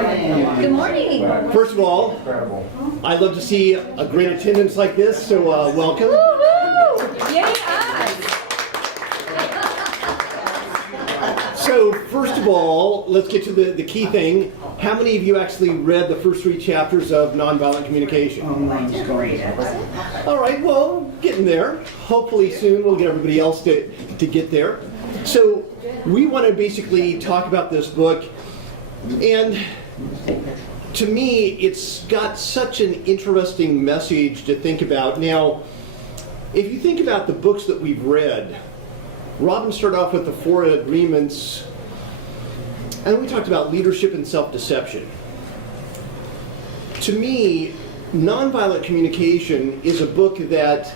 Good morning. First of all, I love to see a great attendance like this, so welcome. Woo-hoo! Yay, us! So first of all, let's get to the key thing. How many of you actually read the first 3 chapters of Nonviolent Communication? All right, well, getting there. Hopefully soon we'll get everybody else to get there. So we want to basically talk about this book, and to me, it's got such an interesting message to think about. Now, if you think about the books that we've read, Robin started off with the 4 agreements, and we talked about leadership and self-deception. To me, Nonviolent Communication is a book that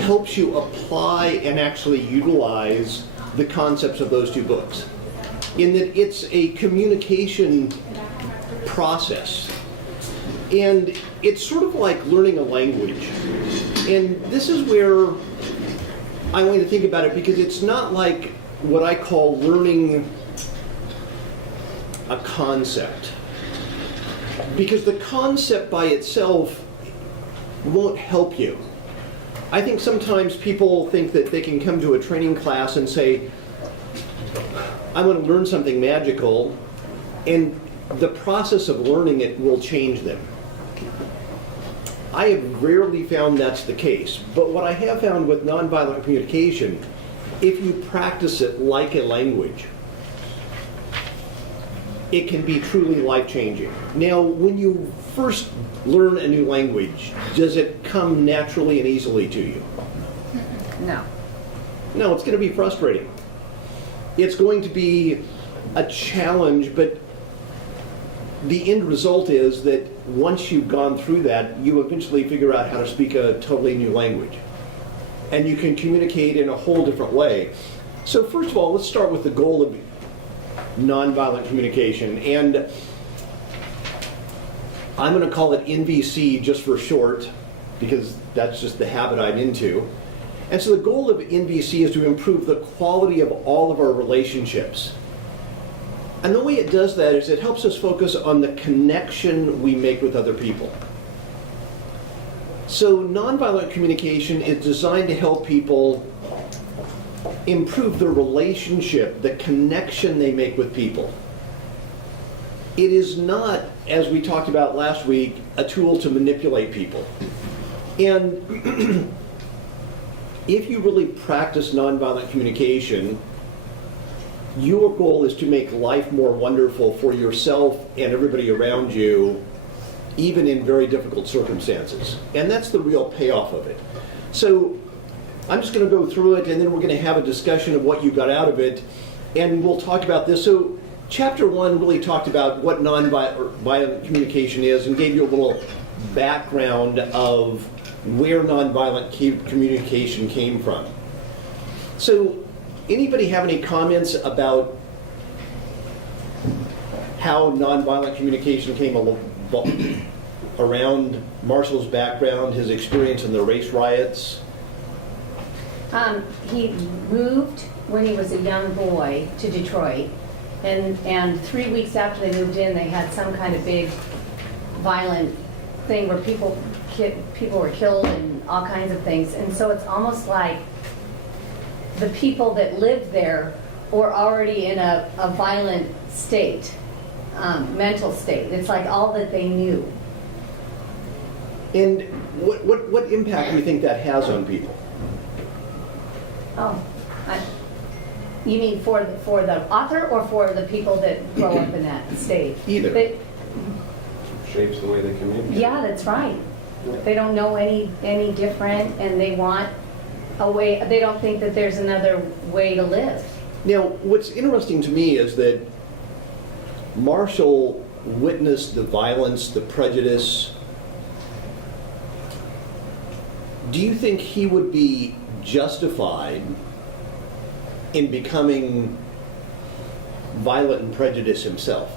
helps you apply and actually utilize the concepts of those 2 books, in that it's a communication process. And it's sort of like learning a language. And this is where I want you to think about it, because it's not like what I call learning a concept. Because the concept by itself won't help you. I think sometimes people think that they can come to a training class and say, I want to learn something magical, and the process of learning it will change them. I have rarely found that's the case, but what I have found with nonviolent communication, if you practice it like a language, it can be truly life-changing. Now, when you first learn a new language, does it come naturally and easily to you? No. No, it's going to be frustrating. It's going to be a challenge, but the end result is that once you've gone through that, you eventually figure out how to speak a totally new language. And you can communicate in a whole different way. So first of all, let's start with the goal of nonviolent communication. And I'm going to call it NVC just for short, because that's just the habit I'm into. And so the goal of NVC is to improve the quality of all of our relationships. And the way it does that is it helps us focus on the connection we make with other people. So nonviolent communication is designed to help people improve the relationship, the connection they make with people. It is not, as we talked about last week, a tool to manipulate people. And if you really practice nonviolent communication, your goal is to make life more wonderful for yourself and everybody around you, even in very difficult circumstances. And that's the real payoff of it. So I'm just going to go through it, and then we're going to have a discussion of what you got out of it, and we'll talk about this. So Chapter 1 really talked about what nonviolent communication is and gave you a little background of where nonviolent communication came from. So anybody have any comments about how nonviolent communication came around, Marshall's background, his experience in the race riots? He moved when he was a young boy to Detroit, and 3 weeks after they moved in, they had some kind of big violent thing where people were killed and all kinds of things. And so it's almost like the people that lived there were already in a violent state, mental state. It's like all that they knew. And what impact do you think that has on people? Oh, you mean for the author or for the people that grow up in that state? Either. Shapes the way they communicate. Yeah, that's right. They don't know any different, and they want a way. They don't think that there's another way to live. Now, what's interesting to me is that Marshall witnessed the violence, the prejudice. Do you think he would be justified in becoming violent and prejudiced himself?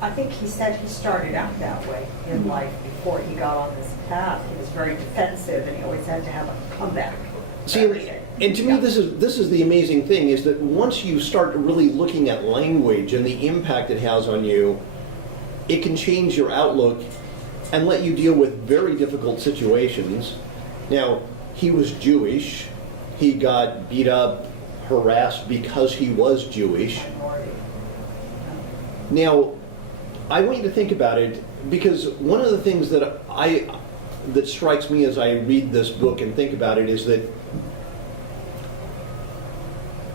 I think he said he started out that way in life before he got on this path. He was very defensive, and he always had to have a comeback. See, And to me, this is the amazing thing, is that once you start really looking at language and the impact it has on you, it can change your outlook and let you deal with very difficult situations. Now, he was Jewish. He got beat up, harassed because he was Jewish. Now, I want you to think about it, because one of the things that strikes me as I read this book and think about it is that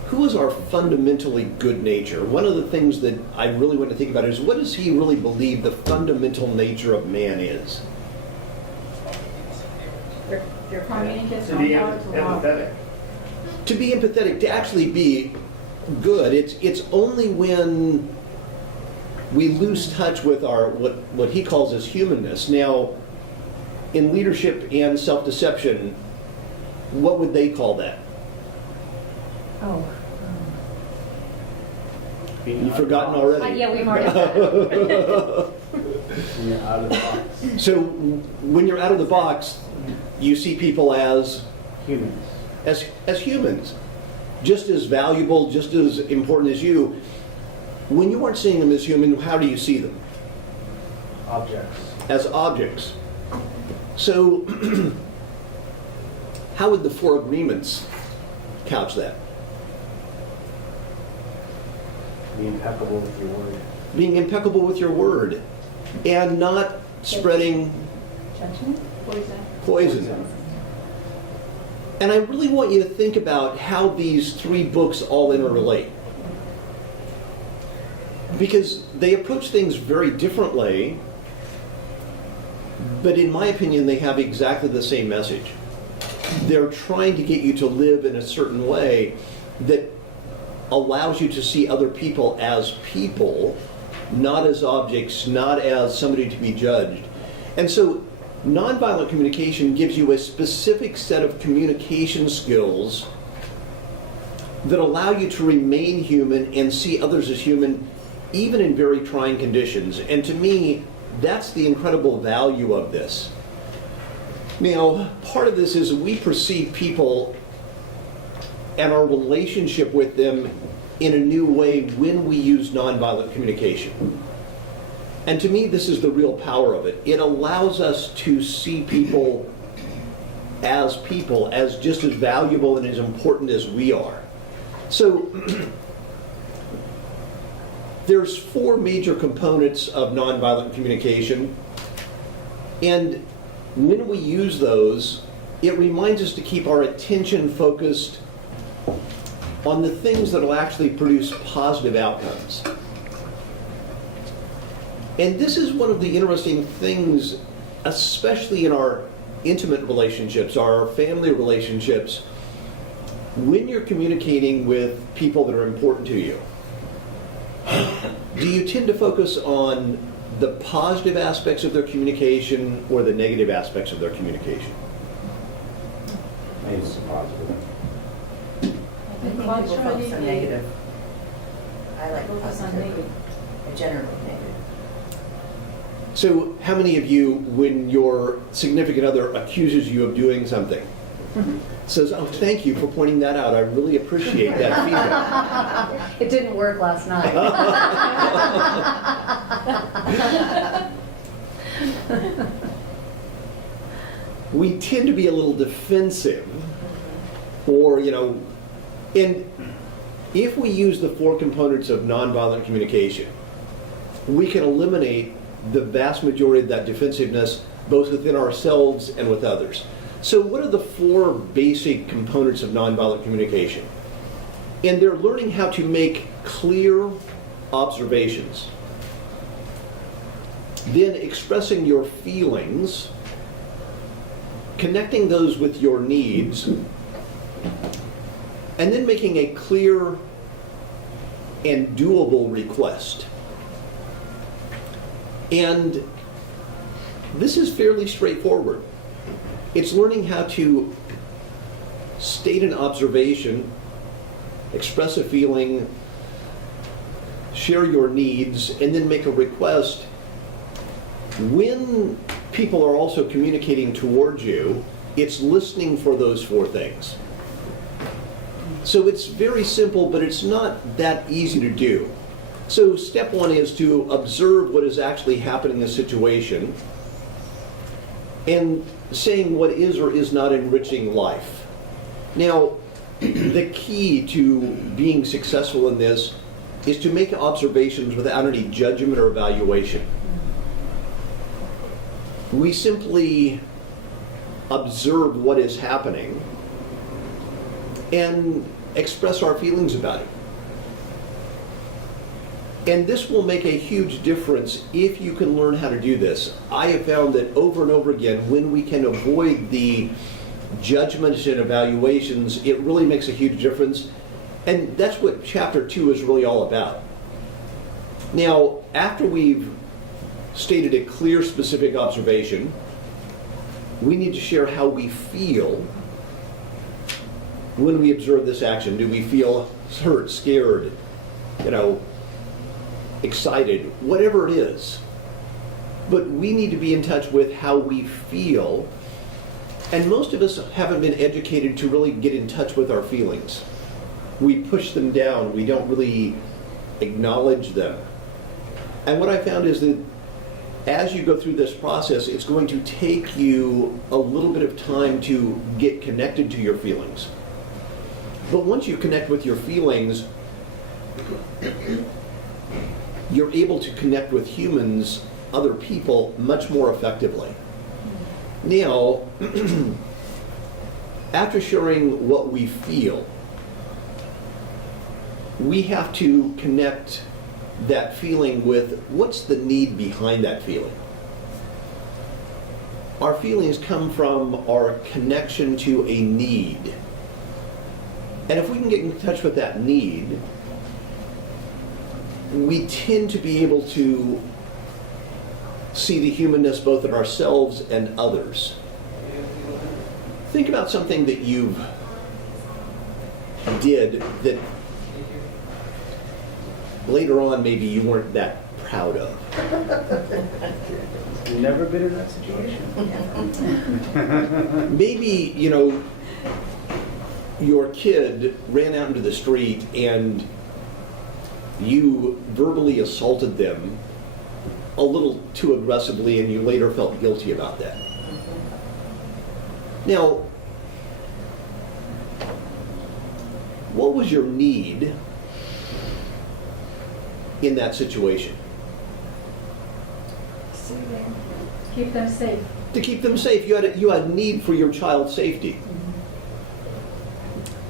who is our fundamentally good nature? One of the things that I really want to think about is, what does he really believe the fundamental nature of man is? To be empathetic. To be empathetic, to actually be good. It's only when we lose touch with our what he calls his humanness. Now, in leadership and self-deception, what would they call that? Oh. You've forgotten already? Yeah, we've already said it. When you're out of the box. So when you're out of the box, you see people as Humans. as humans, just as valuable, just as important as you. When you aren't seeing them as human, how do you see them? Objects. As objects. So how would the Four Agreements couch that? Be impeccable with your word. Being impeccable with your word and not spreading Judgment? poison. And I really want you to think about how these three books all interrelate. Because they approach things very differently, but in my opinion, they have exactly the same message. They're trying to get you to live in a certain way that allows you to see other people as people, not as objects, not as somebody to be judged. And so nonviolent communication gives you a specific set of communication skills that allow you to remain human and see others as human, even in very trying conditions. And to me, that's the incredible value of this. Now, part of this is we perceive people and our relationship with them in a new way when we use nonviolent communication. And to me, this is the real power of it. It allows us to see people, as just as valuable and as important as we are. So there's four major components of nonviolent communication. And when we use those, it reminds us to keep our attention focused on the things that will actually produce positive outcomes. And this is one of the interesting things, especially in our intimate relationships, our family relationships, when you're communicating with people that are important to you. Do you tend to focus on the positive aspects of their communication or the negative aspects of their communication? Maybe it's positive. I think people focus on negative. I like positive. Generally negative. So how many of you, when your significant other accuses you of doing something, says, "Oh, thank you for pointing that out. I really appreciate that feedback." It didn't work last night. We tend to be a little defensive, or, and if we use the four components of nonviolent communication, we can eliminate the vast majority of that defensiveness, both within ourselves and with others. So what are the four basic components of nonviolent communication? And they're learning how to make clear observations, then expressing your feelings, connecting those with your needs, and then making a clear and doable request. And this is fairly straightforward. It's learning how to state an observation, express a feeling, share your needs, and then make a request. When people are also communicating towards you, it's listening for those four things. So it's very simple, but it's not that easy to do. So step one is to observe what is actually happening in the situation and saying what is or is not enriching life. Now, the key to being successful in this is to make observations without any judgment or evaluation. We simply observe what is happening and express our feelings about it. And this will make a huge difference if you can learn how to do this. I have found that over and over again, when we can avoid the judgments and evaluations, it really makes a huge difference. And that's what chapter 2 is really all about. Now, after we've stated a clear, specific observation, we need to share how we feel when we observe this action. Do we feel hurt, scared, excited, whatever it is. But we need to be in touch with how we feel. And most of us haven't been educated to really get in touch with our feelings. We push them down. We don't really acknowledge them. And what I found is that as you go through this process, it's going to take you a little bit of time to get connected to your feelings. But once you connect with your feelings, you're able to connect with humans, other people, much more effectively. Now, after sharing what we feel, we have to connect that feeling with what's the need behind that feeling. Our feelings come from our connection to a need. And if we can get in touch with that need, we tend to be able to see the humanness both in ourselves and others. Think about something that you did that later on maybe you weren't that proud of. You've never been in that situation. Maybe, your kid ran out into the street and you verbally assaulted them a little too aggressively and you later felt guilty about that. Now, what was your need in that situation? Keep them safe. To keep them safe. You had need for your child's safety.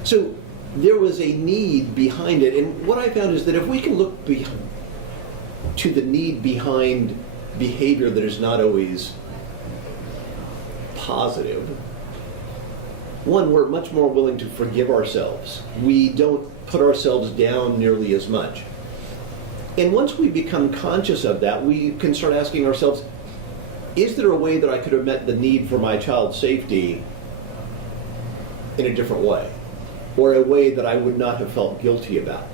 So there was a need behind it. And what I found is that if we can look to the need behind behavior that is not always positive, one, we're much more willing to forgive ourselves. We don't put ourselves down nearly as much. And once we become conscious of that, we can start asking ourselves, is there a way that I could have met the need for my child's safety in a different way? Or a way that I would not have felt guilty about?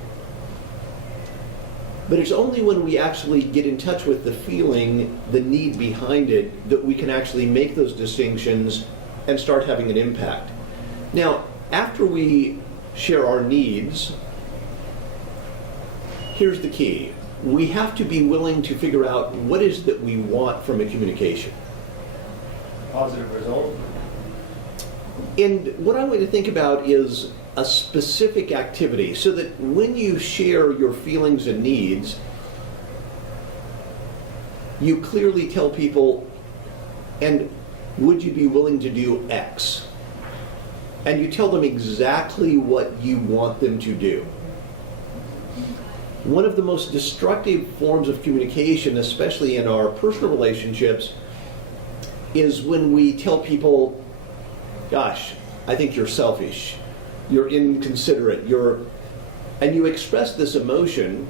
But it's only when we actually get in touch with the feeling, the need behind it, that we can actually make those distinctions and start having an impact. Now, after we share our needs, here's the key. We have to be willing to figure out what is that we want from a communication. Positive result. And what I want you to think about is a specific activity so that when you share your feelings and needs, you clearly tell people, and would you be willing to do X? And you tell them exactly what you want them to do. One of the most destructive forms of communication, especially in our personal relationships, is when we tell people, gosh, I think you're selfish, you're inconsiderate, and you express this emotion,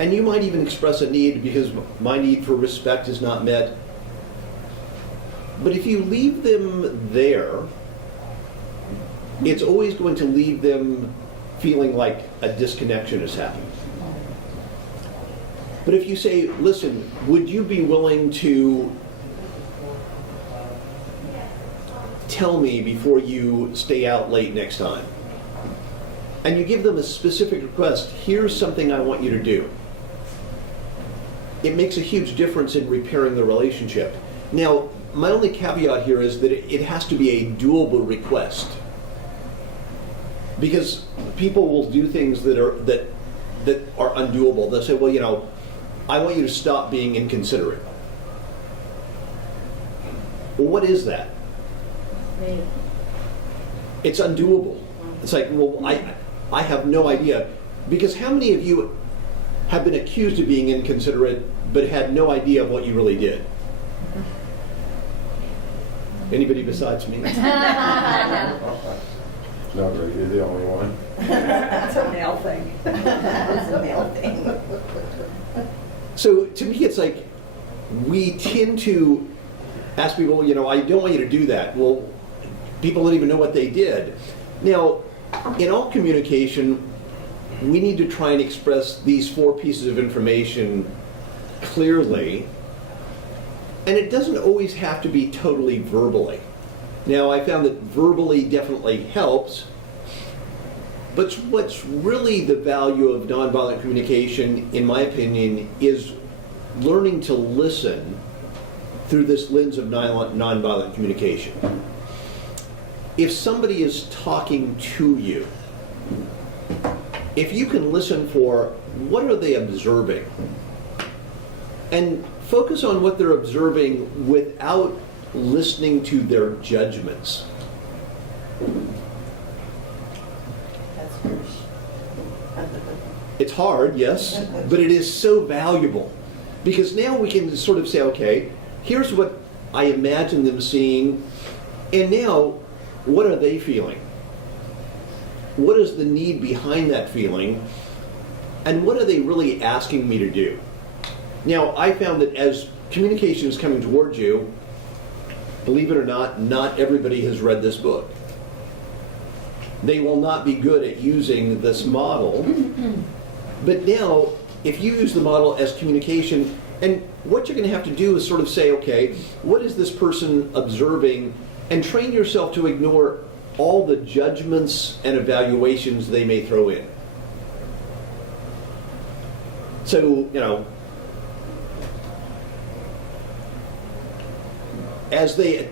and you might even express a need because my need for respect is not met. But if you leave them there, it's always going to leave them feeling like a disconnection is happening. But if you say, listen, would you be willing to tell me before you stay out late next time. And you give them a specific request, here's something I want you to do. It makes a huge difference in repairing the relationship. Now, my only caveat here is that it has to be a doable request. Because people will do things that are undoable. They'll say, well, you know, I want you to stop being inconsiderate. Well, what is that? It's undoable. It's like, well, I have no idea. Because how many of you have been accused of being inconsiderate but had no idea of what you really did? Anybody besides me? No, Greg, you're the only one. That's a male thing. That's a male thing. So to me, it's like we tend to ask people, you know, I don't want you to do that. Well, people don't even know what they did. Now, in all communication, we need to try and express these 4 pieces of information clearly, and it doesn't always have to be totally verbally. Now, I found that verbally definitely helps, but what's really the value of nonviolent communication, in my opinion, is learning to listen through this lens of nonviolent communication. If somebody is talking to you, if you can listen for what are they observing, and focus on what they're observing without listening to their judgments. That's harsh. It's hard, yes, but it is so valuable. Because now we can sort of say, okay, here's what I imagine them seeing, and now, what are they feeling? What is the need behind that feeling? And what are they really asking me to do? Now, I found that as communication is coming towards you, believe it or not everybody has read this book. They will not be good at using this model. But now, if you use the model as communication, and what you're going to have to do is sort of say, okay, what is this person observing? And train yourself to ignore all the judgments and evaluations they may throw in. So, you know, as they,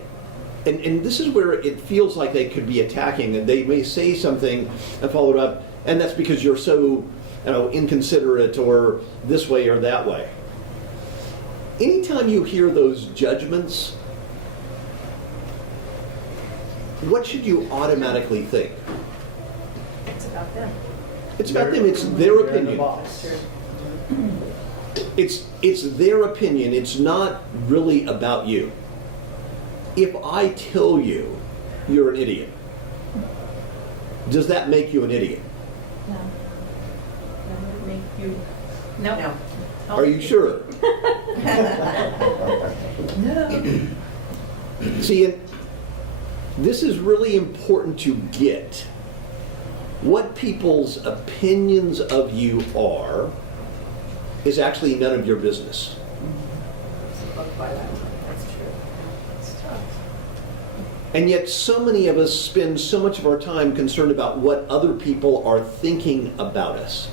and this is where it feels like they could be attacking, and they may say something and follow it up, and that's because you're so, you know, inconsiderate or this way or that way. Anytime you hear those judgments, what should you automatically think? It's about them. It's about them. It's their They're the opinion. boss. It's their opinion. It's not really about you. If I tell you you're an idiot, does that make you an idiot? No. That would make you. No. Are you sure? No. See, and this is really important to get. What people's opinions of you are is actually none of your business. That's true. It's tough. And yet so many of us spend so much of our time concerned about what other people are thinking about us.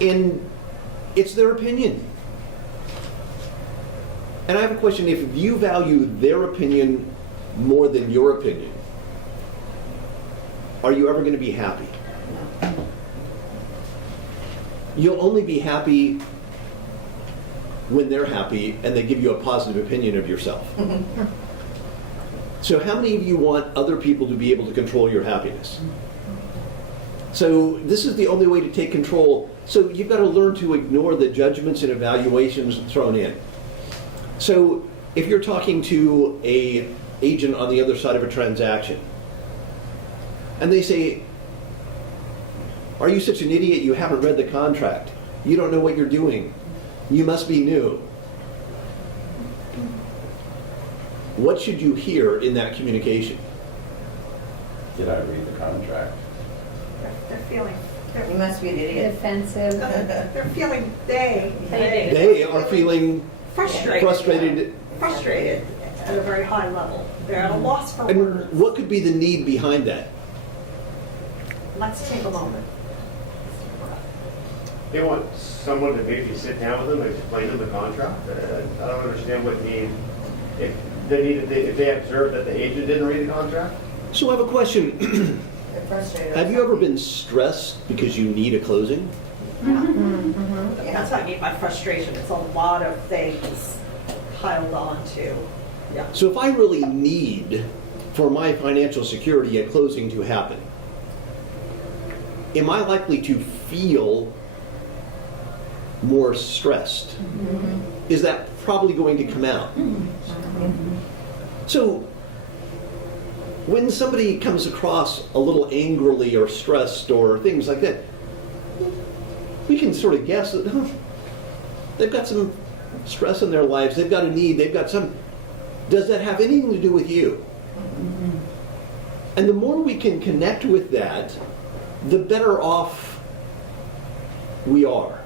And it's their opinion. And I have a question. If you value their opinion more than your opinion, are you ever going to be happy? You'll only be happy when they're happy and they give you a positive opinion of yourself. So how many of you want other people to be able to control your happiness? So this is the only way to take control. So you've got to learn to ignore the judgments and evaluations thrown in. So if you're talking to an agent on the other side of a transaction, and they say, "Are you such an idiot? You haven't read the contract. You don't know what you're doing. You must be new." What should you hear in that communication? Did I read the contract? They're feeling, You must be an idiot. Defensive. they're feeling, They are feeling frustrated. frustrated. Frustrated. at a very high level. They're at a loss for And words. what could be the need behind that? Let's take a moment. They want someone to maybe sit down with them and explain them the contract. I don't understand what need, if they observe that the agent didn't read the contract. So I have a question. They're frustrated. Have you ever been stressed because you need a closing? That's what I mean by frustration. It's a lot of things piled on to, yeah. So if I really need for my financial security a closing to happen, am I likely to feel more stressed? Is that probably going to come out? So when somebody comes across a little angrily or stressed or things like that, we can sort of guess that they've got some stress in their lives, they've got a need, they've got some. Does that have anything to do with you? And the more we can connect with that, the better off we are.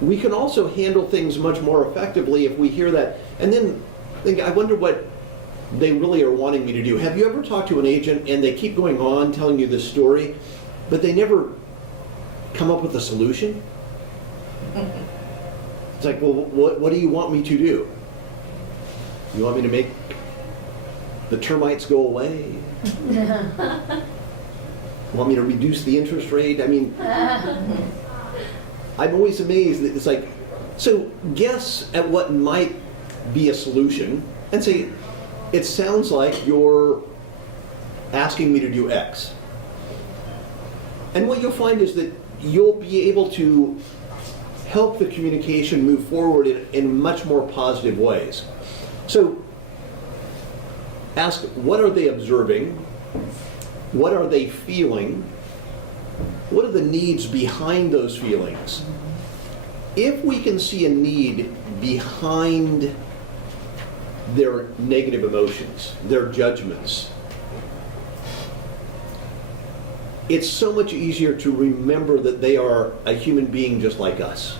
We can also handle things much more effectively if we hear that. And then think, I wonder what they really are wanting me to do. Have you ever talked to an agent and they keep going on telling you this story, but they never come up with a solution? It's like, well, what do you want me to do? You want me to make the termites go away? Want me to reduce the interest rate? I mean, I'm always amazed that it's like, so guess at what might be a solution and say, it sounds like you're asking me to do X. And what you'll find is that you'll be able to help the communication move forward in much more positive ways. So ask, what are they observing? What are they feeling? What are the needs behind those feelings? If we can see a need behind their negative emotions, their judgments, it's so much easier to remember that they are a human being just like us.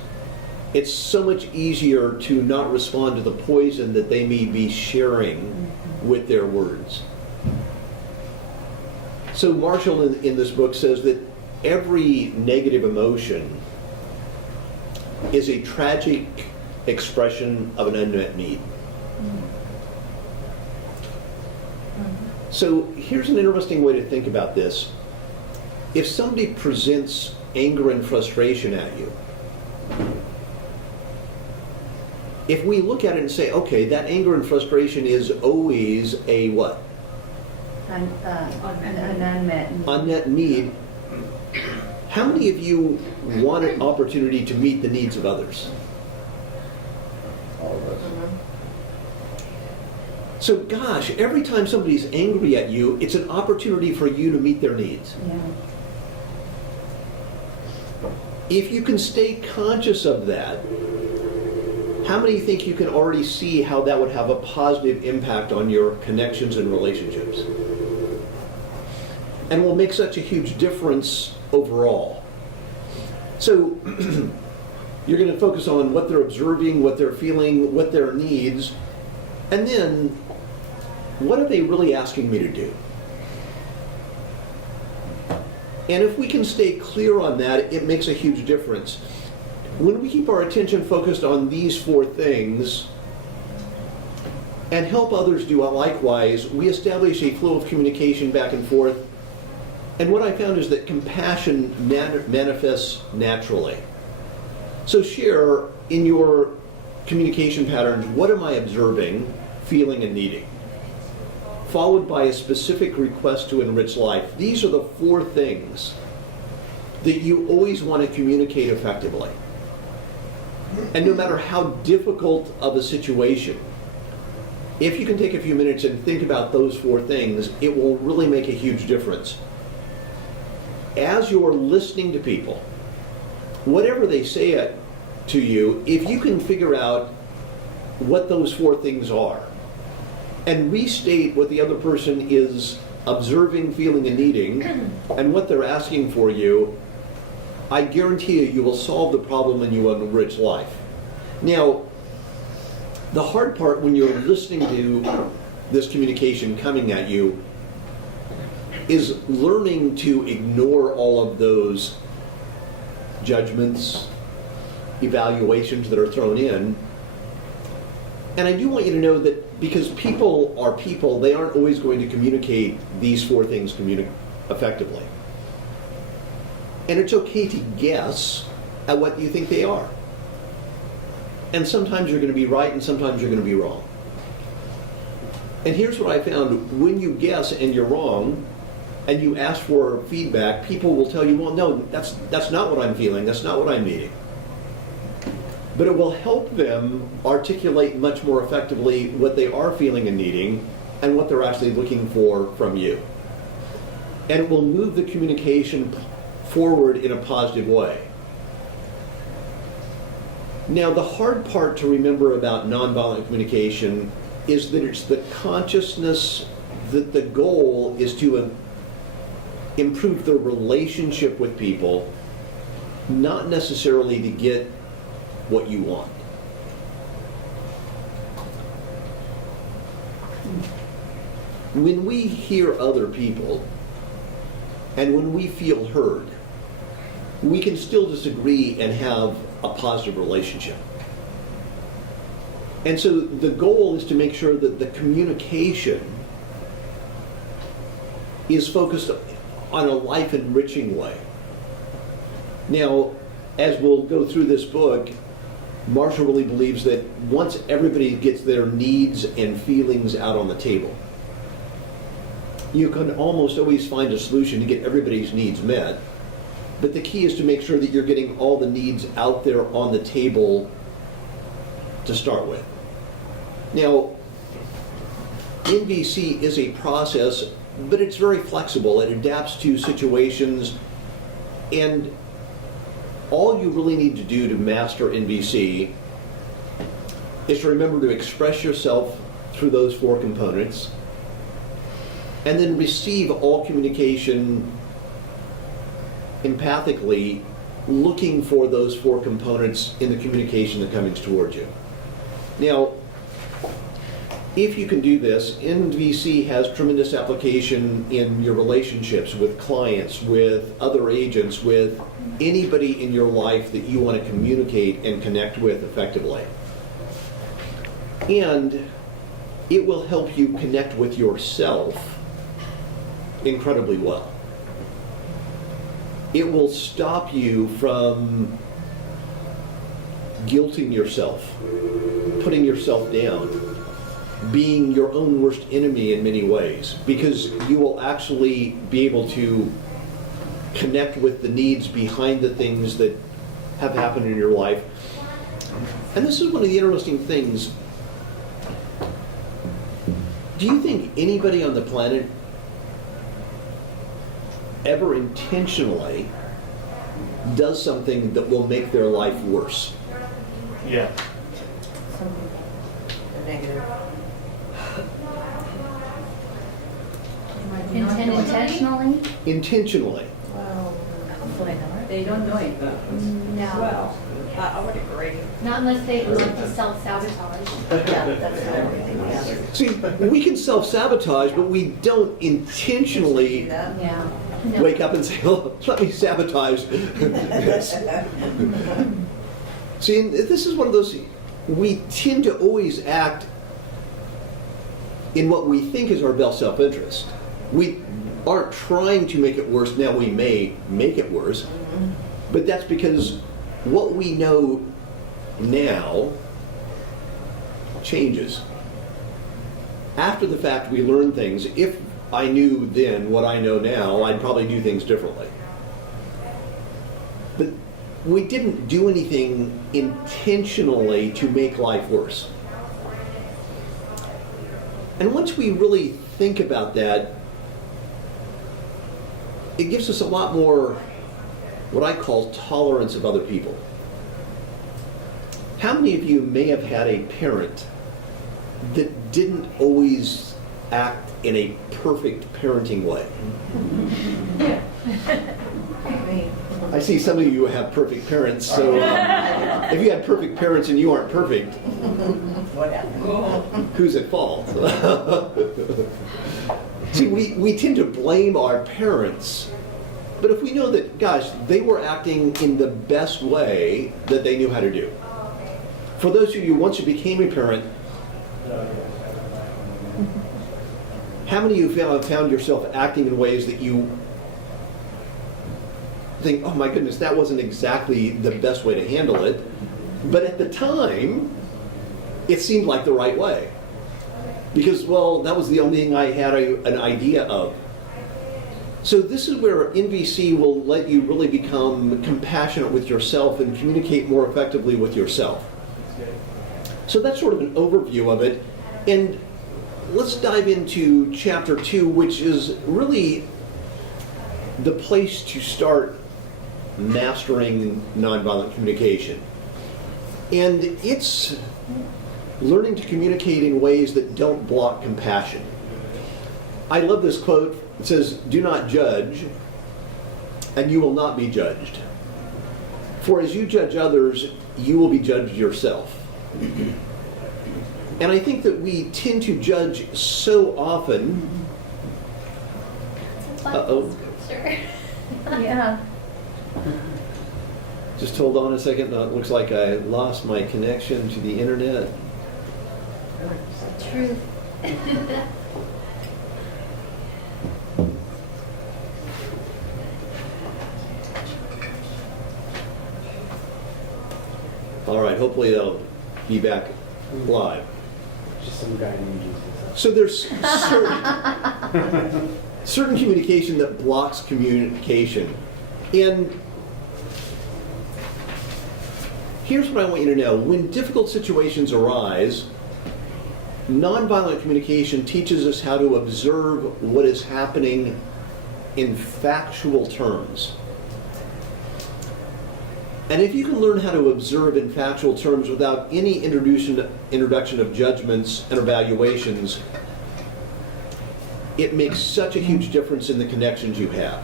It's so much easier to not respond to the poison that they may be sharing with their words. So Marshall in this book says that every negative emotion is a tragic expression of an unmet need. So here's an interesting way to think about this. If somebody presents anger and frustration at you, if we look at it and say, okay, that anger and frustration is always a what? An unmet need. Unmet need. How many of you want an opportunity to meet the needs of others? All of us. So gosh, every time somebody's angry at you, it's an opportunity for you to meet their needs. Yeah. If you can stay conscious of that, how many think you can already see how that would have a positive impact on your connections and relationships? And will make such a huge difference overall. So you're going to focus on what they're observing, what they're feeling, what their needs, and then what are they really asking me to do? And if we can stay clear on that, it makes a huge difference. When we keep our attention focused on these four things and help others do likewise, we establish a flow of communication back and forth. And what I found is that compassion manifests naturally. So share in your communication patterns, what am I observing, feeling, and needing? Followed by a specific request to enrich life. These are the four things that you always want to communicate effectively. And no matter how difficult of a situation, if you can take a few minutes and think about those four things, it will really make a huge difference. As you're listening to people, whatever they say to you, if you can figure out what those four things are and restate what the other person is observing, feeling, and needing, and what they're asking for you, I guarantee you will solve the problem and you will enrich life. Now, the hard part when you're listening to this communication coming at you is learning to ignore all of those judgments, evaluations that are thrown in. And I do want you to know that because people are people, they aren't always going to communicate these four things effectively. And it's okay to guess at what you think they are. And sometimes you're going to be right and sometimes you're going to be wrong. And here's what I found. When you guess and you're wrong, and you ask for feedback, people will tell you, well, no, that's not what I'm feeling, that's not what I'm needing. But it will help them articulate much more effectively what they are feeling and needing and what they're actually looking for from you. And it will move the communication forward in a positive way. Now, the hard part to remember about nonviolent communication is that it's the consciousness that the goal is to improve the relationship with people, not necessarily to get what you want. When we hear other people and when we feel heard, we can still disagree and have a positive relationship. And so the goal is to make sure that the communication is focused on a life-enriching way. Now, as we'll go through this book, Marshall really believes that once everybody gets their needs and feelings out on the table, you can almost always find a solution to get everybody's needs met. But the key is to make sure that you're getting all the needs out there on the table to start with. Now, NVC is a process, but it's very flexible. It adapts to situations, and all you really need to do to master NVC is to remember to express yourself through those four components, and then receive all communication empathically, looking for those four components in the communication that comes towards you. Now, if you can do this, NVC has tremendous application in your relationships with clients, with other agents, with anybody in your life that you want to communicate and connect with effectively. And it will help you connect with yourself incredibly well. It will stop you from guilting yourself, putting yourself down, being your own worst enemy in many ways, because you will actually be able to connect with the needs behind the things that have happened in your life. And this is one of the interesting things. Do you think anybody on the planet ever intentionally does something that will make their life worse? Yeah. Negative. Intentionally? Intentionally. Well, They don't know it. No. Well, I would agree. Not unless they want to self-sabotage. yeah, that's everything, yeah. See, we can self-sabotage, but we don't intentionally Yeah. Yeah. No. wake up and say, oh, let me sabotage this. See, and this is one of those, we tend to always act in what we think is our best self-interest. We aren't trying to make it worse. Now, we may make it worse, but that's because what we know now changes. After the fact, we learn things. If I knew then what I know now, I'd probably do things differently. But we didn't do anything intentionally to make life worse. And once we really think about that, it gives us a lot more what I call tolerance of other people. How many of you may have had a parent that didn't always act in a perfect parenting way? I see some of you have perfect parents, so if you had perfect parents and you aren't perfect, What happened? Who's at fault? See, we tend to blame our parents, but if we know that, gosh, they were acting in the best way that they knew how to do. For those of you, once you became a parent, how many of you have found yourself acting in ways that you think, oh my goodness, that wasn't exactly the best way to handle it, but at the time, it seemed like the right way. Because, well, that was the only thing I had an idea of. So this is where NVC will let you really become compassionate with yourself and communicate more effectively with yourself. So that's sort of an overview of it. And let's dive into chapter 2, which is really the place to start mastering nonviolent communication. And it's learning to communicate in ways that don't block compassion. I love this quote. It says, "Do not judge, and you will not be judged. For as you judge others, you will be judged yourself." And I think that we tend to judge so often. Uh-oh. Yeah. Just hold on a second. It looks like I lost my connection to the internet. Truth. All right, hopefully they'll be back live. Just some guy named Jesus. So there's certain communication that blocks communication. And here's what I want you to know. When difficult situations arise, nonviolent communication teaches us how to observe what is happening in factual terms. And if you can learn how to observe in factual terms without any introduction of judgments and evaluations, it makes such a huge difference in the connections you have.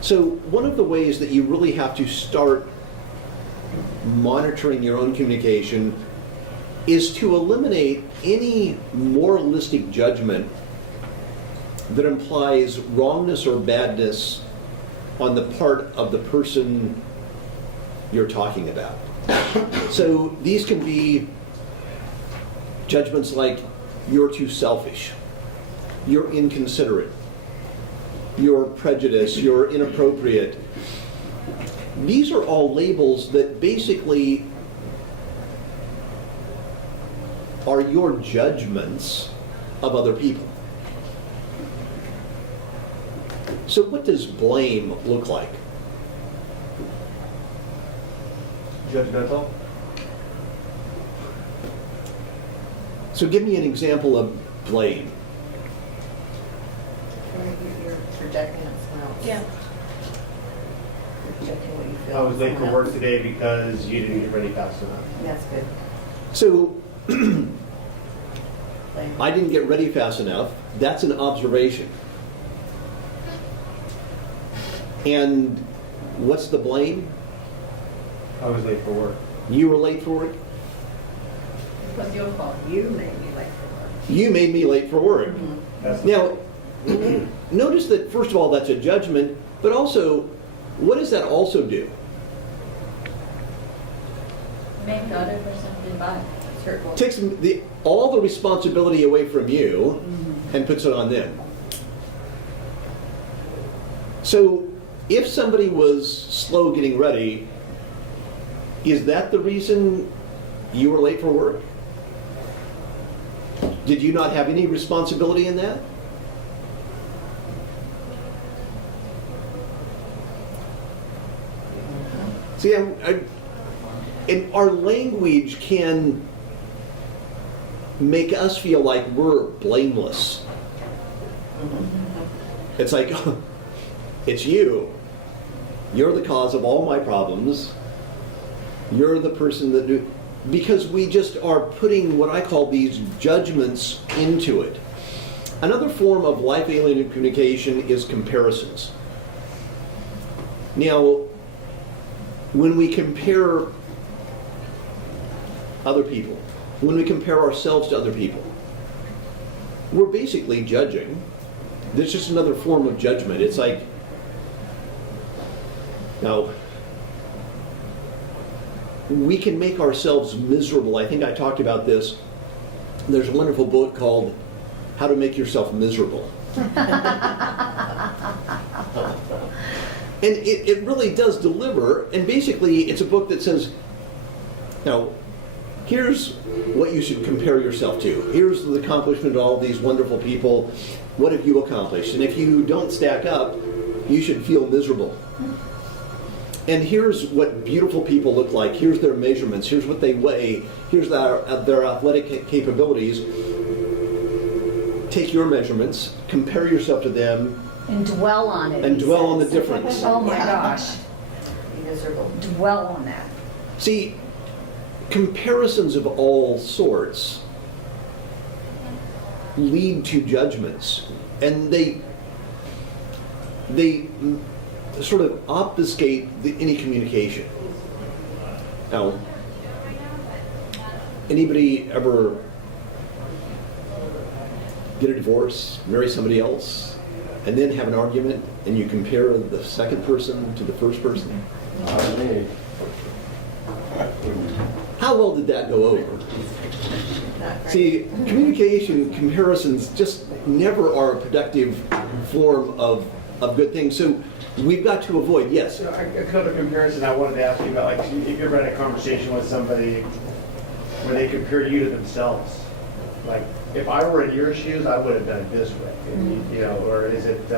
So one of the ways that you really have to start monitoring your own communication is to eliminate any moralistic judgment that implies wrongness or badness on the part of the person you're talking about. So these can be judgments like, you're too selfish, you're inconsiderate, you're prejudiced, you're inappropriate. These are all labels that basically are your judgments of other people. So what does blame look like? Judgmental? So give me an example of blame. You're projecting on someone else. Yeah. You're projecting what you feel. I was late for on work someone today because you didn't get ready fast enough. else. That's good. So Blame. I didn't get ready fast enough. That's an observation. And what's the blame? I was late for work. You were late for work? It was your fault. You made me late for work. You made me late for work. That's Now, notice that, first of all, that's a judgment, but also, what does that also do? Make the other person feel bad. It's hurtful. It takes all the responsibility away from you and puts it on them. So, if somebody was slow getting ready, is that the reason you were late for work? Did you not have any responsibility in that? See, and our language can make us feel like we're blameless. It's like, it's you. You're the cause of all my problems. You're the person that do... Because we just are putting what I call these judgments into it. Another form of life-alienating communication is comparisons. Now, when we compare other people, when we compare ourselves to other people. We're basically judging. There's just another form of judgment. It's like, now, we can make ourselves miserable. I think I talked about this. There's a wonderful book called How to Make Yourself Miserable. And it really does deliver. And basically, it's a book that says, now, here's what you should compare yourself to. Here's the accomplishment of all these wonderful people. What have you accomplished? And if you don't stack up, you should feel miserable. And here's what beautiful people look like. Here's their measurements. Here's what they weigh. Here's their athletic capabilities. Take your measurements, compare yourself to them, And dwell on it. and he dwell on the says. difference. Oh my gosh. Be miserable. Dwell on that. See, comparisons of all sorts lead to judgments, and they sort of obfuscate any communication. Now, anybody ever get a divorce, marry somebody else, and then have an argument, and you compare the second person to the first person? Not me. How well did that go over? Not great. See, communication comparisons just never are a productive form of good things. So we've got to avoid, yes. So another comparison I wanted to ask you about, like, if you ever had a conversation with somebody where they compare you to themselves, like, if I were in your shoes, I would have done it this way, and you know, or is that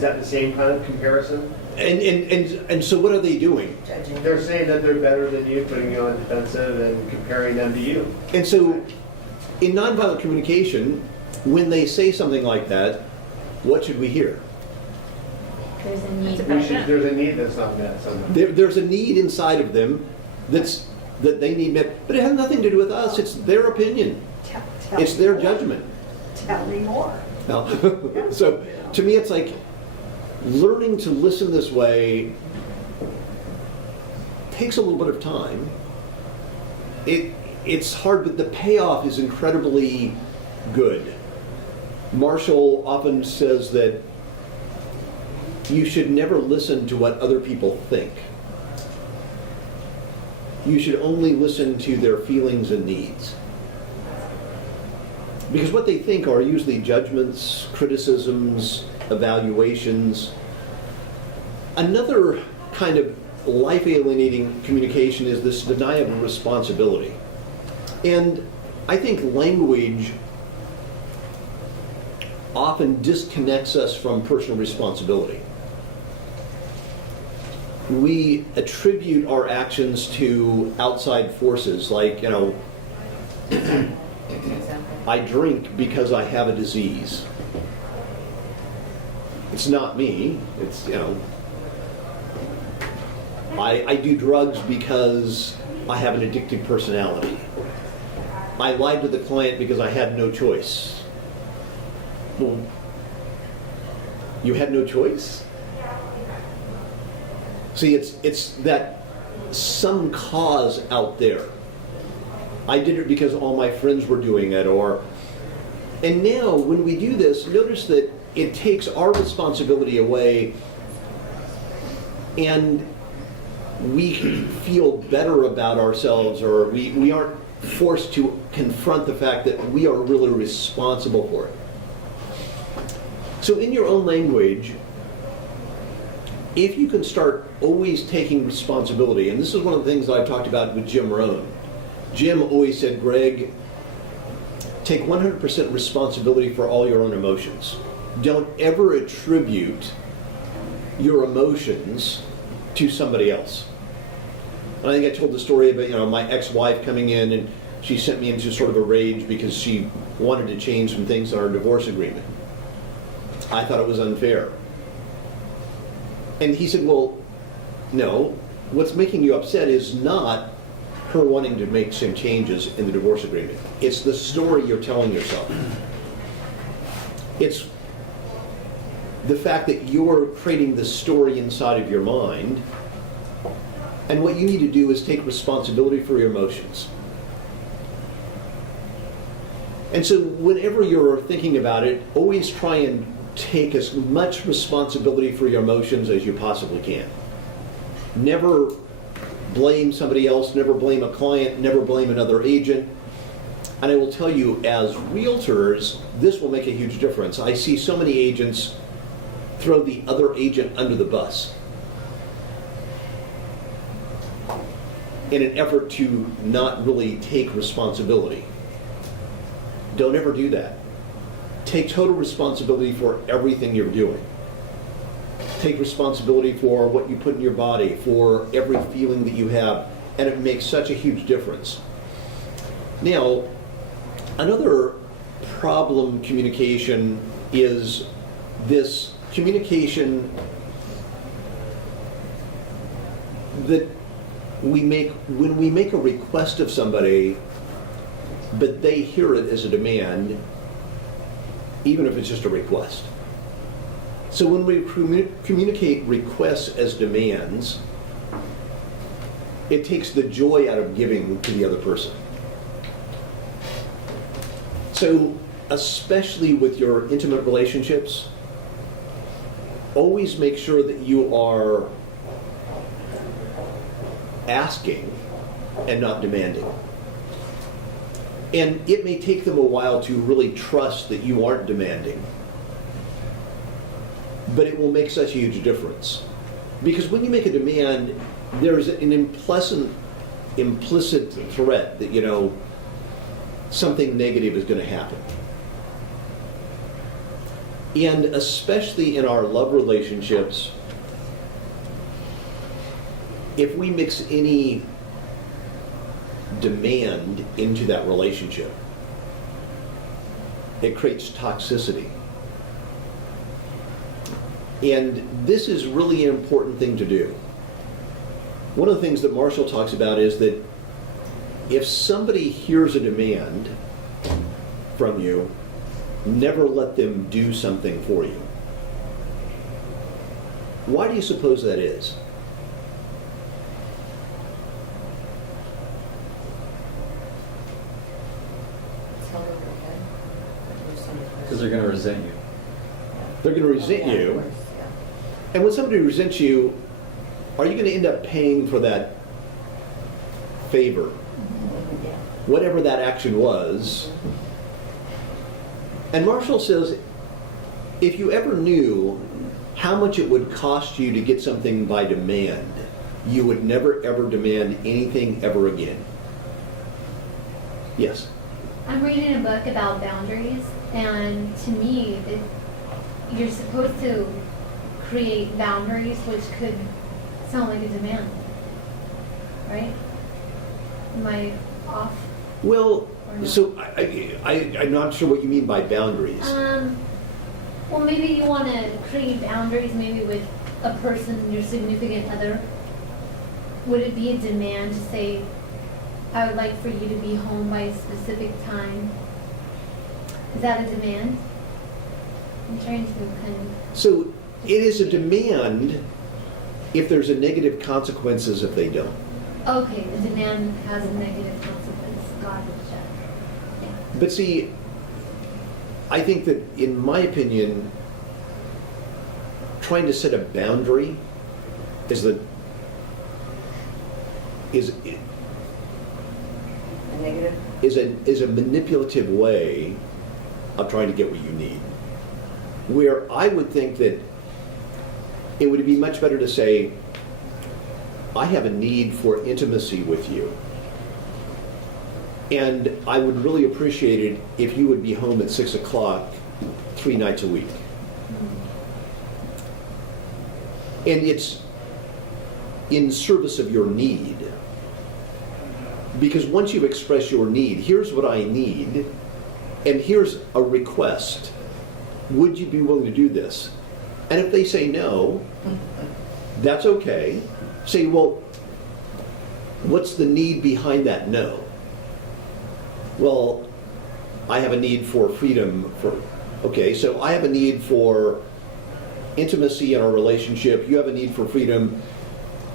the same kind of comparison? And so what are they doing? Judging. They're saying that they're better than you, putting you on defensive and comparing them to you. And so in nonviolent communication, when they say something like that, what should we hear? There's a need. There's a need that's not met somewhere. There's a need inside of them that they need met, but it has nothing to do with us. It's their opinion. Tell It's me their more. judgment. Tell me more. Now, so to me, it's like learning to listen this way takes a little bit of time. It's hard, but the payoff is incredibly good. Marshall often says that you should never listen to what other people think. You should only listen to their feelings and needs. Because what they think are usually judgments, criticisms, evaluations. Another kind of life-alienating communication is this denial of responsibility. And I think language often disconnects us from personal responsibility. We attribute our actions to outside forces, like, you know, I drink because I have a disease. It's not me. It's, you know, I do drugs because I have an addictive personality. I lied to the client because I had no choice. Well, you had no choice? See, it's that some cause out there. I did it because all my friends were doing it, and now when we do this, notice that it takes our responsibility away, and we feel better about ourselves, or we aren't forced to confront the fact that we are really responsible for it. So in your own language, if you can start always taking responsibility, and this is one of the things I've talked about with Jim Rohn. Jim always said, Greg, take 100% responsibility for all your own emotions. Don't ever attribute your emotions to somebody else. And I think I told the story about, you know, my ex-wife coming in, and she sent me into sort of a rage because she wanted to change some things in our divorce agreement. I thought it was unfair. And he said, well, no, what's making you upset is not her wanting to make some changes in the divorce agreement. It's the story you're telling yourself. It's the fact that you're creating the story inside of your mind, and what you need to do is take responsibility for your emotions. And so whenever you're thinking about it, always try and take as much responsibility for your emotions as you possibly can. Never blame somebody else, never blame a client, never blame another agent. And I will tell you, as realtors, this will make a huge difference. I see so many agents throw the other agent under the bus in an effort to not really take responsibility. Don't ever do that. Take total responsibility for everything you're doing. Take responsibility for what you put in your body, for every feeling that you have, and it makes such a huge difference. Now, another problem communication is this communication that we make when we make a request of somebody, but they hear it as a demand, even if it's just a request. So when we communicate requests as demands, it takes the joy out of giving to the other person. So especially with your intimate relationships, always make sure that you are asking and not demanding. And it may take them a while to really trust that you aren't demanding, but it will make such a huge difference. Because when you make a demand, there's an implicit threat that, something negative is going to happen. And especially in our love relationships, if we mix any demand into that relationship, it creates toxicity. And this is really an important thing to do. One of the things that Marshall talks about is that if somebody hears a demand from you, never let them do something for you. Why do you suppose that is? Because they're going to resent you. They're going to resent you. And when somebody resents you, are you going to end up paying for that favor? Whatever that action was. And Marshall says, if you ever knew how much it would cost you to get something by demand, you would never ever demand anything ever again. Yes? I'm reading a book about boundaries, and to me, you're supposed to create boundaries, which could sound like a demand, right? Am I off? Well, Or no? so I'm not sure what you mean by boundaries. Well, maybe you want to create boundaries, maybe with a person, your significant other. Would it be a demand to say, I would like for you to be home by a specific time? Is that a demand? I'm trying to kind of... So it is a demand if there's a negative consequences if they don't. Okay, the demand has a negative consequence. Got it. Yeah. But see, I think that, in my opinion, trying to set a boundary is A negative? is a manipulative way of trying to get what you need. Where I would think that it would be much better to say, I have a need for intimacy with you. And I would really appreciate it if you would be home at 6 o'clock 3 nights a week. And it's in service of your need. Because once you express your need, here's what I need, and here's a request. Would you be willing to do this? And if they say no, that's okay. Say, well, what's the need behind that no? Well, I have a need for freedom. Okay, so I have a need for intimacy in our relationship. You have a need for freedom.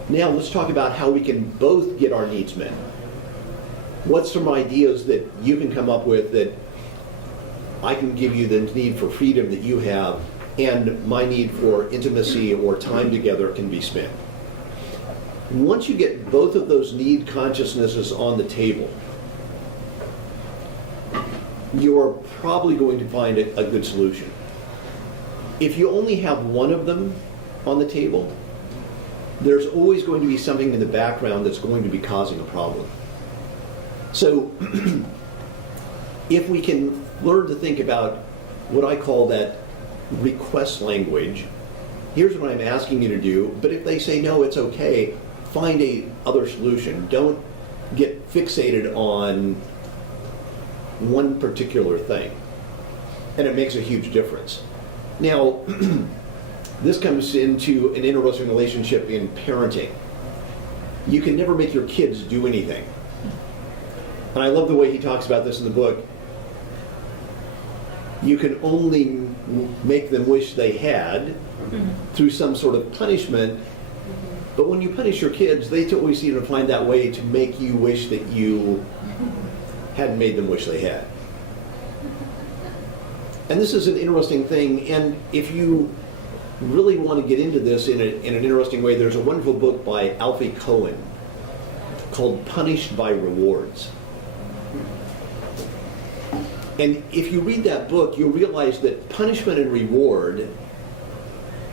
Now let's talk about how we can both get our needs met. What's some ideas that you can come up with that I can give you the need for freedom that you have, and my need for intimacy or time together can be spent. Once you get both of those need consciousnesses on the table, you're probably going to find a good solution. If you only have one of them on the table, there's always going to be something in the background that's going to be causing a problem. So if we can learn to think about what I call that request language, here's what I'm asking you to do, but if they say no, it's okay, find a other solution. Don't get fixated on one particular thing. And it makes a huge difference. Now, this comes into an interesting relationship in parenting. You can never make your kids do anything. And I love the way he talks about this in the book. You can only make them wish they had through some sort of punishment. But when you punish your kids, they always seem to find that way to make you wish that you hadn't made them wish they had. And this is an interesting thing. And if you really want to get into this in an interesting way, there's a wonderful book by Alfie Cohen called Punished by Rewards. And if you read that book, you'll realize that punishment and reward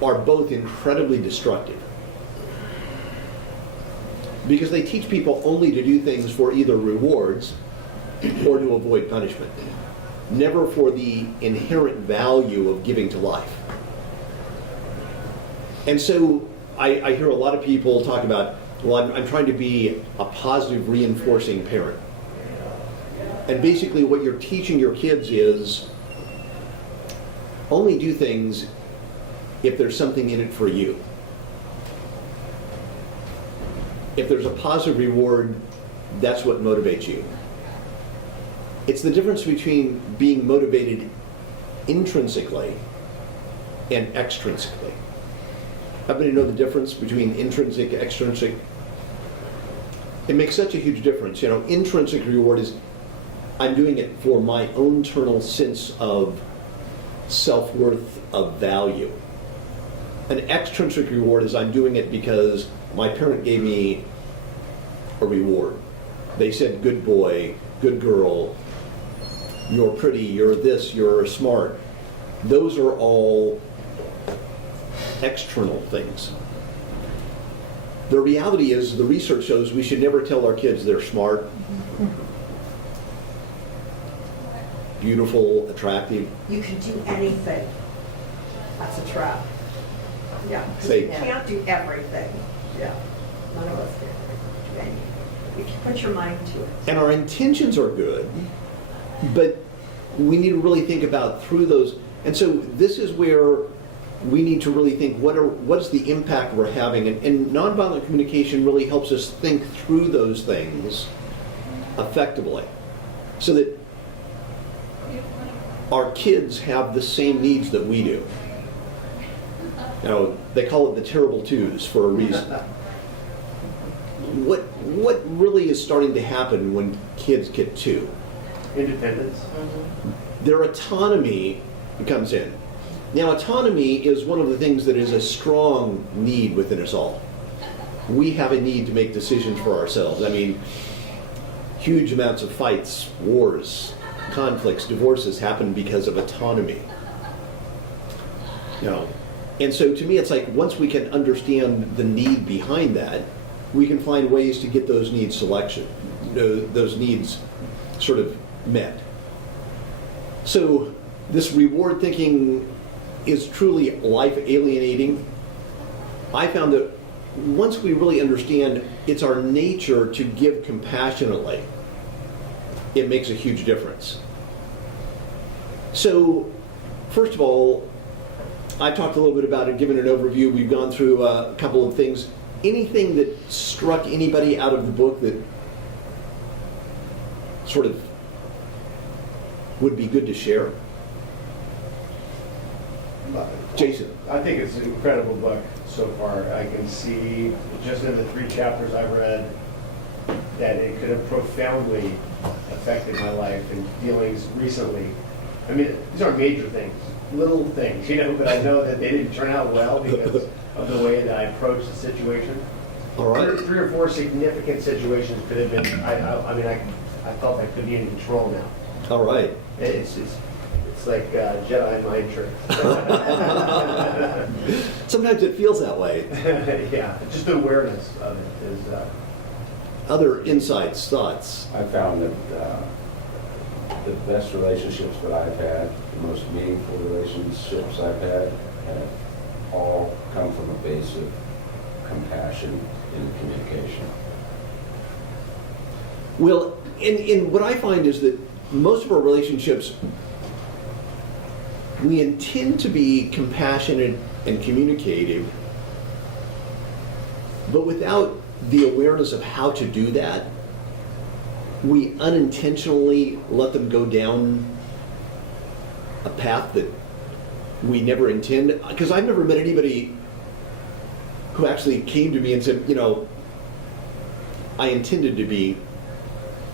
are both incredibly destructive. Because they teach people only to do things for either rewards or to avoid punishment. Never for the inherent value of giving to life. And so I hear a lot of people talk about, well, I'm trying to be a positive reinforcing parent. And basically what you're teaching your kids is only do things if there's something in it for you. If there's a positive reward, that's what motivates you. It's the difference between being motivated intrinsically and extrinsically. Everybody know the difference between intrinsic and extrinsic? It makes such a huge difference. You know, intrinsic reward is I'm doing it for my own internal sense of self-worth, of value. An extrinsic reward is I'm doing it because my parent gave me a reward. They said, good boy, good girl, you're pretty, you're this, you're smart. Those are all external things. The reality is, the research shows we should never tell our kids they're smart, beautiful, attractive. You can do anything. That's a trap. Yeah, 'cause Say- you can't do everything. Yeah, none of us can do anything. If you put your mind to it. And our intentions are good, but we need to really think about through those. And so this is where we need to really think, what's the impact we're having? And nonviolent communication really helps us think through those things effectively, so that our kids have the same needs that we do. You know, they call it the terrible twos for a reason. What really is starting to happen when kids get two? Independence. Their autonomy comes in. Now, autonomy is one of the things that is a strong need within us all. We have a need to make decisions for ourselves. I mean, huge amounts of fights, wars, conflicts, divorces happen because of autonomy. You know, and so to me, it's like once we can understand the need behind that, we can find ways to get those needs those needs sort of met. So this reward thinking is truly life alienating. I found that once we really understand it's our nature to give compassionately, it makes a huge difference. So, first of all, I talked a little bit about it, given an overview. We've gone through a couple of things. Anything that struck anybody out of the book that sort of would be good to share? Jason. I think it's an incredible book so far. I can see just in the 3 chapters I've read that it could have profoundly affected my life and feelings recently. I mean, these aren't major things, little things, you know, but I know that they didn't turn out well because of the way that I approached the situation. All right. Three or four significant situations could have been, I mean, I felt I could be in control now. All right. It's like Jedi mind tricks. Sometimes it feels that way. Yeah, just the awareness of it is, Other insights, thoughts? I found that the best relationships that I've had, the most meaningful relationships I've had, have all come from a base of compassion and communication. Well, and what I find is that most of our relationships, we intend to be compassionate and communicative, but without the awareness of how to do that, we unintentionally let them go down a path that we never intend. Because I've never met anybody who actually came to me and said, you know, I intended to be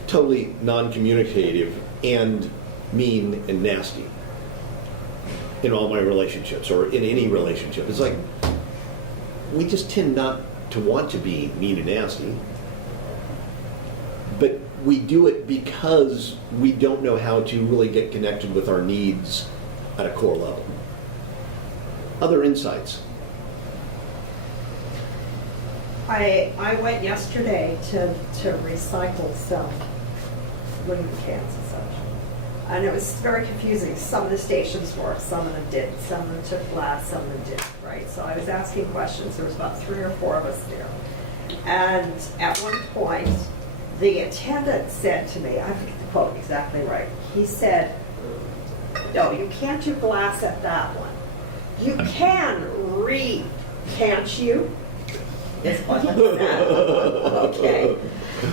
totally non-communicative and mean and nasty in all my relationships or in any relationship. It's like, we just tend not to want to be mean and nasty, but we do it because we don't know how to really get connected with our needs at a core level. Other insights? I went yesterday to recycle some liquid cans and such. And it was very confusing. Some of the stations worked, some of them didn't. Some of them took glass, some of them didn't, right? So I was asking questions. There was about 3 or 4 of us there. And at one point, the attendant said to me, I forget the quote exactly right, he said, no, you can't do glass at that one. You can read, can't you? Is what he said. Okay.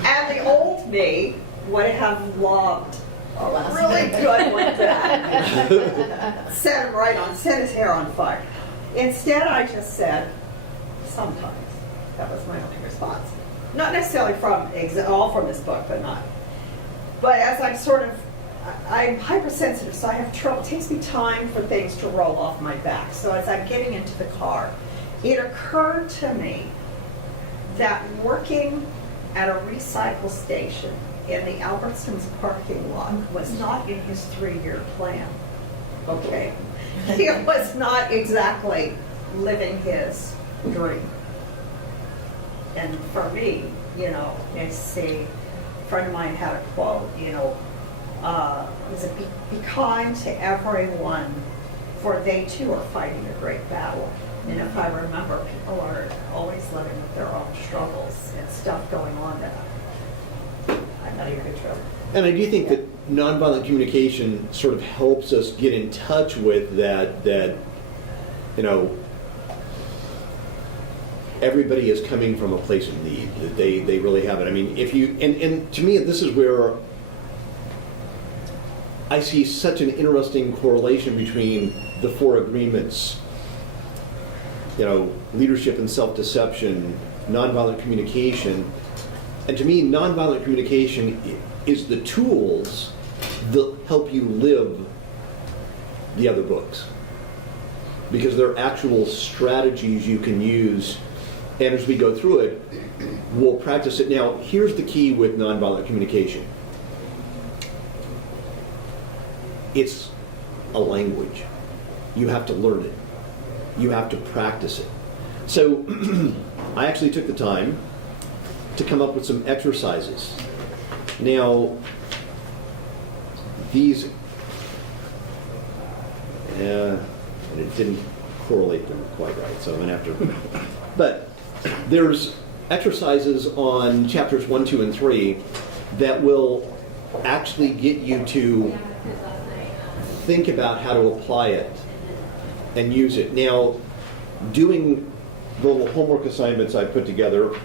And the old me would have loved a really good one that set him right on, set his hair on fire. Instead, I just said, sometimes. That was my only response. Not necessarily all from this book, but not. But as I'm hypersensitive, so I have trouble. It takes me time for things to roll off my back. So as I'm getting into the car, it occurred to me that working at a recycle station in the Albertsons parking lot was not in his 3-year plan. Okay? He was not exactly living his dream. And for me, you know, I see, a friend of mine had a quote, you know, was it be kind to everyone, for they too are fighting a great battle. And if I remember, people are always living with their own struggles and stuff going on that I'm not even good trouble. And I do think that nonviolent communication sort of helps us get in touch with that you know, everybody is coming from a place of need, that they really have it. I mean, if you, and to me, this is where I see such an interesting correlation between the 4 agreements, you know, leadership and self-deception, nonviolent communication. And to me, nonviolent communication is the tools that help you live the other books. Because they're actual strategies you can use. And as we go through it, we'll practice it. Now, here's the key with nonviolent communication. It's a language. You have to learn it. You have to practice it. So I actually took the time to come up with some exercises. Now, these, and it didn't correlate them quite right, so I'm going to have to, but there's exercises on chapters 1, 2, and 3 that will actually get you to think about how to apply it and use it. Now, doing the little homework assignments I put together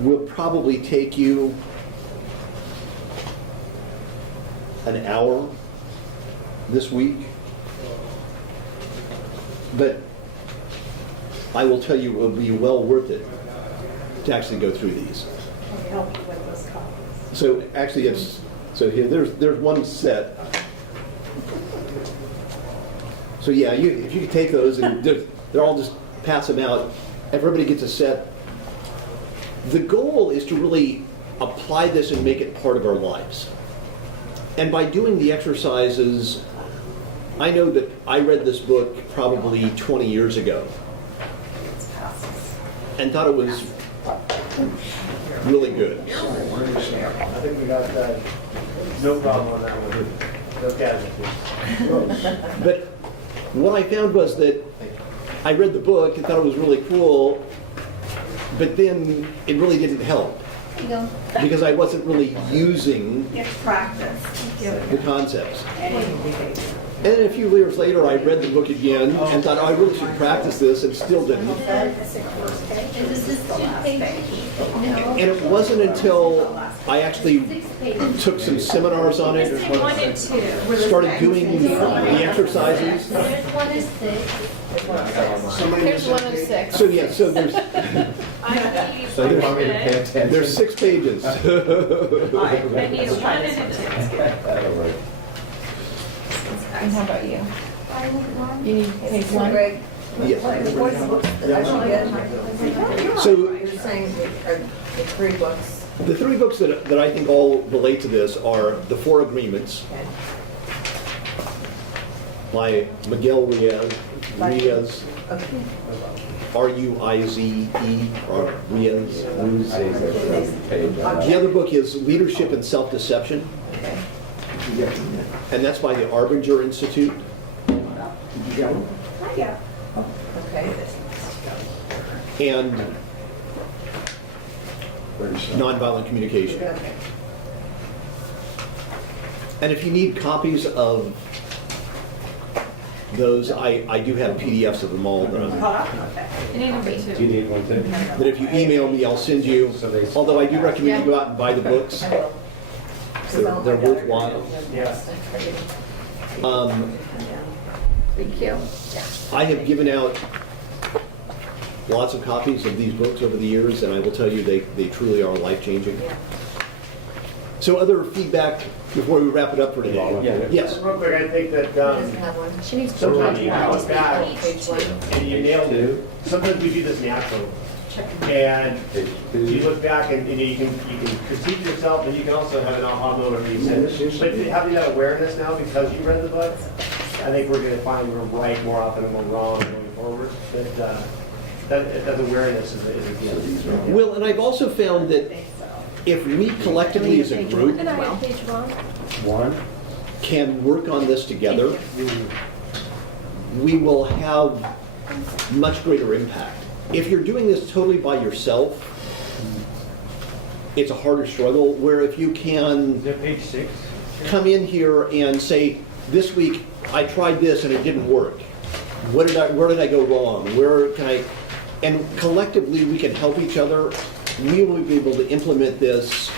will probably take you an hour this week, but I will tell you it will be well worth it to actually go through these. Can you help me with those copies? So actually, it's, so here, there's one set. So yeah, if you could take those and they're all just pass them out, everybody gets a set. The goal is to really apply this and make it part of our lives. And by doing the exercises, I know that I read this book probably 20 years ago and thought it was really good. I think we got that, no problem on that one. No casualties. But what I found was that I read the book and thought it was really cool, but then it really didn't help There you go. because I wasn't really using It's practice. the concepts. And then a few years later, I read the book again and thought, oh, I really should practice this, and still didn't. Is this just 2 pages? No. And it wasn't until I actually 6 pages. took some seminars on it, One and two. started doing the exercises. There's 1 is 6. Here's 106. So yeah, so there's So you want me to pay attention? there's 6 pages. I need a 1 and a 2. That'll work. And how about you? You need page 1? Yes. So You're saying the 3 books. the 3 books that I think all relate to this are The 4 Agreements by Miguel Ruiz, R-U-I-Z-E, or Ruiz. I think that's the page. The other book is Leadership and Self-Deception, and that's by the Arbinger Institute. Okay. And Nonviolent Communication. And if you need copies of those, I do have PDFs of them all. I need number 2. Do you need one too? That if you email me, I'll send you. Although I do recommend you go out and buy the books. They're worthwhile. Yeah. Thank you. I have given out lots of copies of these books over the years, and I will tell you they truly are life-changing. So other feedback before we wrap it up for today? Yeah. Yes. Real quick, I think that She needs sometimes you look back Page 1. and you nailed it. Sometimes we do this naturally. And Page you 2. look back and you can critique yourself, but you can also have an aha moment where you said, but having that awareness now because you read the book, I think we're going to find we're right more often than we're wrong going forward. That awareness is a deal. Well, and I've also found that if we collectively as a group And I have page 1. One. can work on this together, we will have much greater impact. If you're doing this totally by yourself, it's a harder struggle, where if you can Is that page 6? come in here and say, this week I tried this and it didn't work. Where did I go wrong? Where can I, and collectively we can help each other. We will be able to implement this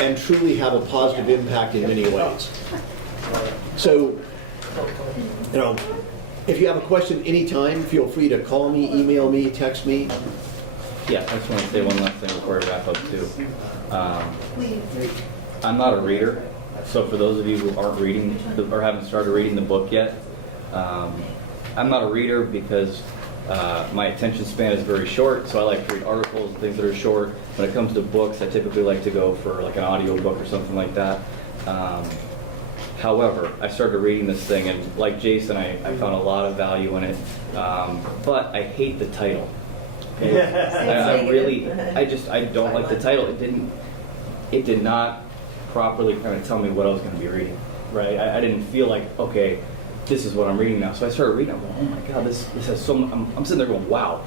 and truly have a positive impact in many ways. So, you know, if you have a question anytime, feel free to call me, email me, text me. Yeah, I just want to say one last thing before I wrap up too. I'm not a reader, so for those of you who aren't reading or haven't started reading the book yet, I'm not a reader because my attention span is very short, so I like to read articles and things that are short. When it comes to books, I typically like to go for like an audio book or something like that. However, I started reading this thing, and like Jason, I found a lot of value in it, but I hate the title. Okay? I don't like the title. It did not properly kind of tell me what I was going to be reading, right? I didn't feel like, okay, this is what I'm reading now. So I started reading, I'm going, oh my God, this has so much, I'm sitting there going, wow.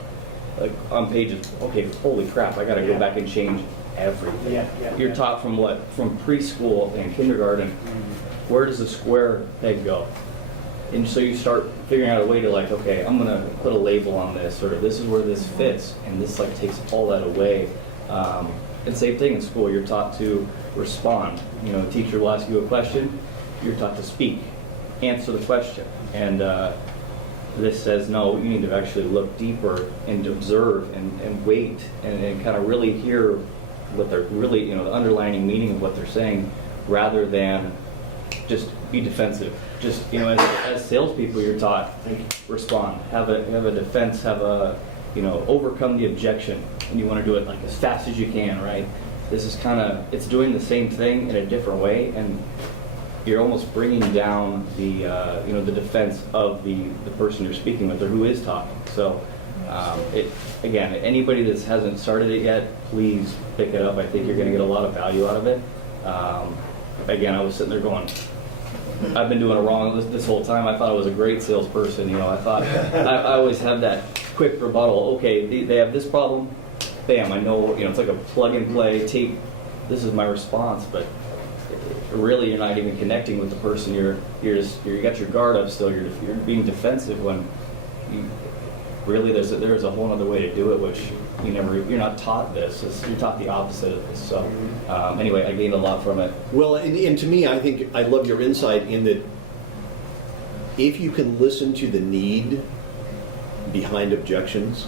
Like on pages, okay, holy crap, I got to go back and change everything. You're taught from preschool and kindergarten, where does the square peg go? And so you start figuring out a way to like, okay, I'm going to put a label on this, or this is where this fits, and this like takes all that away. And same thing in school, you're taught to respond. You know, a teacher will ask you a question, you're taught to speak, answer the question. And this says, no, you need to actually look deeper and observe and wait and kind of really hear what they're really, you know, the underlying meaning of what they're saying, rather than just be defensive. Just, you know, as salespeople, you're taught, respond, have a defense, overcome the objection, and you want to do it like as fast as you can, right? This is it's doing the same thing in a different way, and you're almost bringing down the defense of the person you're speaking with or who is talking. So, again, anybody that hasn't started it yet, please pick it up. I think you're going to get a lot of value out of it. Again, I was sitting there going, I've been doing it wrong this whole time. I thought I was a great salesperson. You know, I thought I always have that quick rebuttal. Okay, they have this problem. Bam, I know. You know, it's like a plug and play tape. This is my response, but really, you're not even connecting with the person. You got your guard up still. You're being defensive when really there's a whole other way to do it, which you're not taught this. You're taught the opposite of this. So anyway, I gained a lot from it. Well, and to me, I think I love your insight in that if you can listen to the need behind objections,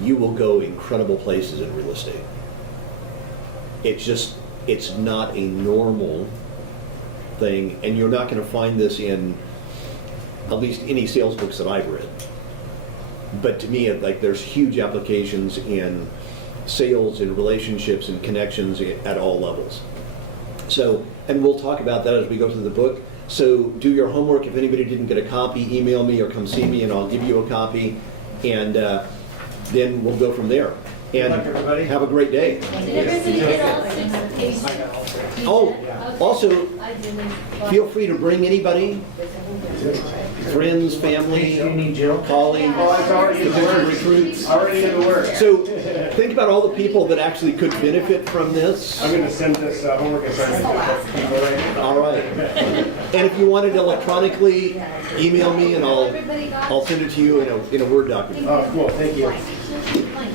you will go incredible places in real estate. It's not a normal thing, and you're not going to find this in at least any sales books that I've read. But to me, there's huge applications in sales and relationships and connections at all levels. So, and we'll talk about that as we go through the book. So do your homework. If anybody didn't get a copy, email me or come see me and I'll give you a copy. And then we'll go from there. And Good luck, everybody. have a great day. Did everybody get all 6 pages? Oh, Okay. also, I didn't. feel free to bring anybody, friends, family, colleagues, Oh, it's already in the potential works. recruits. Already in the works. So think about all the people that actually could benefit from this. I'm going to send this homework assignment to people right now. All right. And if you want it electronically, email me and I'll send it to you in a Word document. Oh, cool. Thank you. Blank.